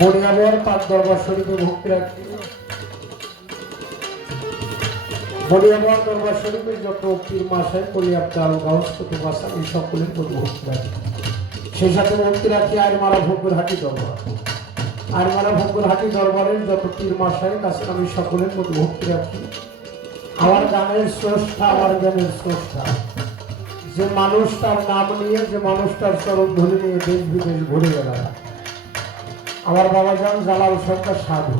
বনিয়াবর পাক দরবার শরীফে ভক্তি রাখি। বনিয়াবর দরবার শরীফের যত পীর মাসায় কলিয়াবতাল গাউস কুতুব আসাম এই সকলের প্রতি ভক্তি রাখি। সেই সাথে ভক্তি রাখি আইরমারা ভোগরহাটি দরবার। আইরমারা ভোগরহাটি দরবারের যত পীর মাসায় কাছে আমি সকলের প্রতি ভক্তি রাখি। আমার গানের স্রষ্টা, আমার জ্ঞানের স্রষ্টা, যে মানুষটার নাম নিয়ে, যে মানুষটার চরণ ধরে নিয়ে দেশ বিদেশ ঘুরে বেড়ায়, আমার বাবাজান জালাল সরকার সাধু।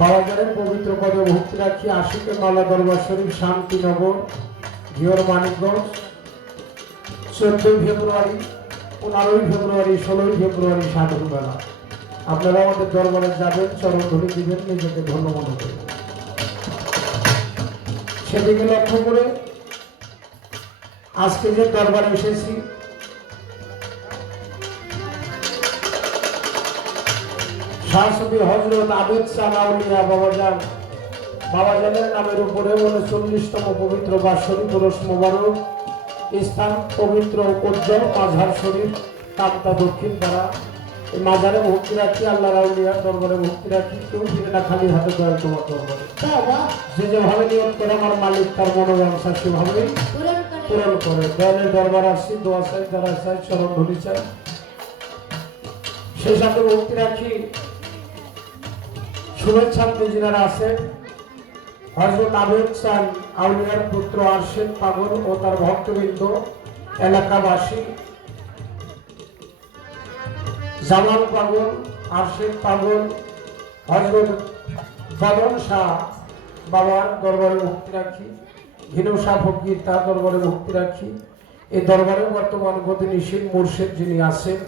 বাবাজানের পবিত্র পদে ভক্তি রাখি। আশিকে মালা দরবার শরীফ, শান্তিনগর, ঘিওর মানিকগঞ্জ, 14 ফেব্রুয়ারি, 15 ফেব্রুয়ারি, 16 ফেব্রুয়ারি সাধু মেলা। আপনারা আমাদের দরবারে যাবেন, চরণ ধরে দিবেন, নিজেকে ধন্য মনে করবেন। সেদিকে লক্ষ্য করে আজকে যে দরবারে এসেছি, শাহসুফি হযরত আবেদ শাহ আউলিয়া বাবাজানের নামের উপরে 39তম পবিত্র বাৎসরিক পুরুষ মোবারক স্থান, পবিত্র উজ্জ্বল মাঝার শরীফ, কাপ্তা দক্ষিণ পাড়া। এই মাঝারে ভক্তি রাখি, আল্লাহর আউলিয়ার দরবারে ভক্তি রাখি। কেউ ফিরে না খালি হাতে দয়া তোমার দরবারে। যে যেভাবে নিয়ত করে আমার মালিক তার মনোবাঞ্ছা সেভাবেই পূরণ করে। দয়ালের দরবার আসছি, দোয়া চাই, যারা চাই, চরণ ধরি চাই। সেই সাথে ভক্তি রাখি শুভেচ্ছান্তি যিনারা আছেন, হযরত আবেদ শাহ আউলিয়ার পুত্র আরশেদ পাগল ও তার ভক্তবৃন্দ, এলাকাবাসী, জামাল পাগল, আরশেদ পাগল, হযরত বদন শাহ বাবার দরবারে ভক্তি রাখি। ঘিনু শাহ ফকির তার দরবারে ভক্তি রাখি। এই দরবারে বর্তমান গতিশীল মুর্শিদ যিনি আছেন,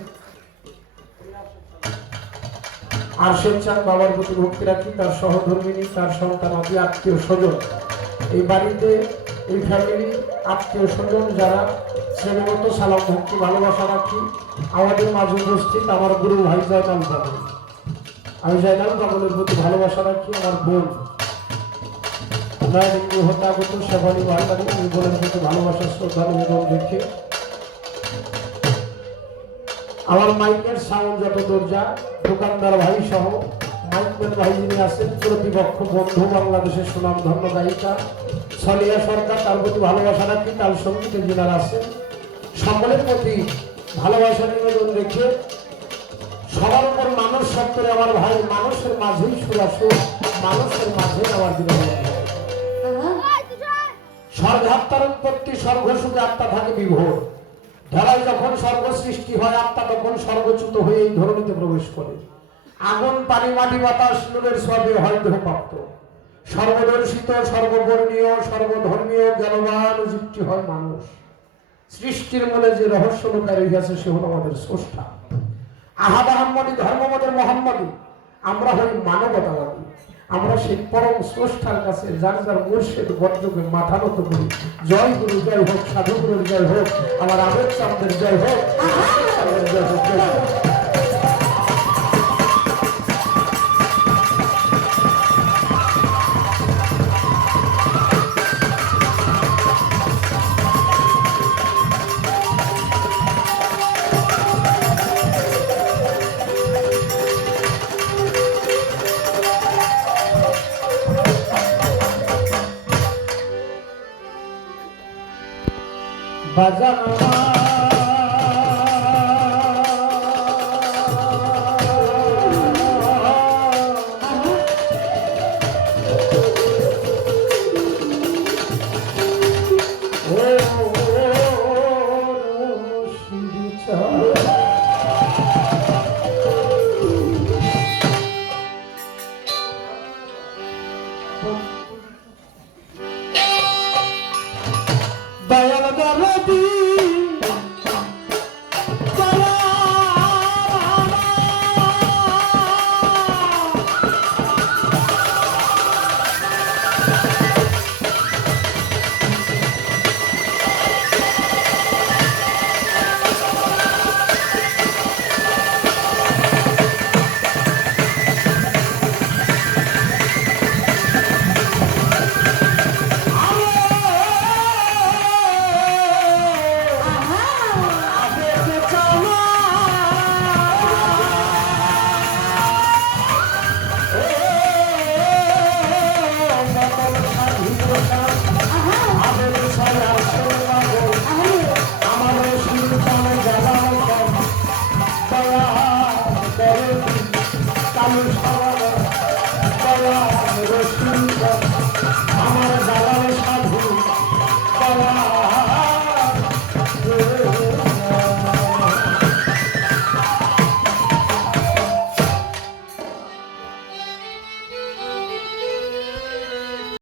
আরশেদ শাহ বাবার প্রতি ভক্তি রাখি। তার সহধর্মিনী, তার সন্তান, আদি আত্মীয় স্বজন, এই বাড়িতে, এই ফ্যামিলি, আত্মীয় স্বজন যারা, শ্রেণীগত সালাম ভক্তি ভালোবাসা রাখি। আমাদের মাঝে উপস্থিত আমার গুরু ভাই জয়নাল পাগল, আমি জয়নাল পাগলের প্রতি ভালোবাসা রাখি। আমার বোন হতাগত শেফালি ভান্ডারী, এই বোনের প্রতি ভালোবাসা শ্রদ্ধা নিবেদন রেখে আমার মাইকের সাউন্ড যত দরজা, দোকানদার ভাই সহ মাইকম্যান ভাই যিনি আছেন, প্রতিপক্ষ বন্ধু, বাংলাদেশের সুনাম ধন্য গায়িকা সলিয়া সরকার, তার প্রতি ভালোবাসা রাখি। তার সঙ্গীতে যিনারা আছেন সকলের প্রতি ভালোবাসা নিবেদন রেখে, সবার উপর মানুষ সত্তরে আমার ভাই, মানুষের মাঝেই সুরাসুর, মানুষের মাঝে আমার বিনোদন। স্বর্গাত্মার উৎপত্তি, স্বর্গসুখে আত্মা থাকে বিভোর। ধরায় যখন স্বর্গ সৃষ্টি হয়, আত্মা তখন স্বর্গচ্যুত হয়ে এই ধরনীতে প্রবেশ করে। আগুন, পানি, মাটি, বাতাস, নূরের সবে হয় দেহপ্রাপ্ত। সর্বদর্শিত, সর্ববর্ণীয়, সর্বধর্মীয়, জ্ঞানবান জীবটি হয় মানুষ। সৃষ্টির মূলে যে রহস্য লুকায় রয়েছে সে হল আমাদের স্রষ্টা। আহাদ আহম্মদী ধর্মমতের মোহাম্মদী, আমরা হই মানবতাবাদী। আমরা সেই পরম স্রষ্টার কাছে যার যার মুর্শিদ বজ্রকে মাথা নত করি। জয় গুরু জয় হোক, সাধুগুরুর জয় হোক, আমার আবেদ চাঁদের জয় হোক, জয় হোক, জয় হোক। বাজানা দয়াল দরদি রসিকতা